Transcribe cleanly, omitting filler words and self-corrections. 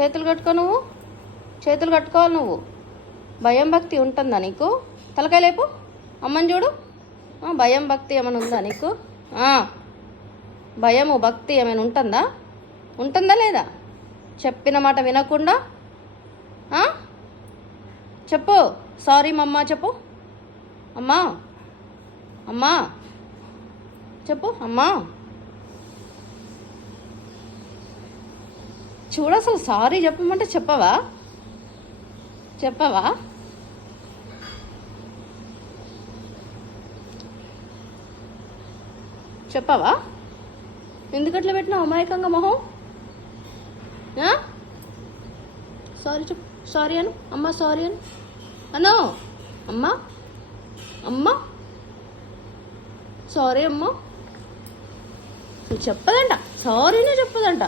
చేతులు కట్టుకో నువ్వు. చేతులు కట్టుకోవాలి నువ్వు. భయం భక్తి ఉంటుందా నీకు? తలకాయ లేపు. అమ్మని చూడు. భయం భక్తి ఏమైనా ఉందా నీకు? భయము భక్తి ఏమైనా ఉంటుందా? ఉంటుందా లేదా? చెప్పిన మాట వినకుండా చెప్పు. సారీ మమ్మా చెప్పు. అమ్మా అమ్మా చెప్పు. అమ్మా చూడు, అసలు సారీ చెప్పమంటే చెప్పవా? చెప్పవా? చెప్పవా? ఎందుకట్లా పెట్టినావు అమాయకంగా మొహం? సారీ చెప్పు. సారీ అను. అమ్మ సారీ అను. అమ్మా అమ్మా సారీ అమ్మా. చెప్పదంట, సారీనే చెప్పదంట.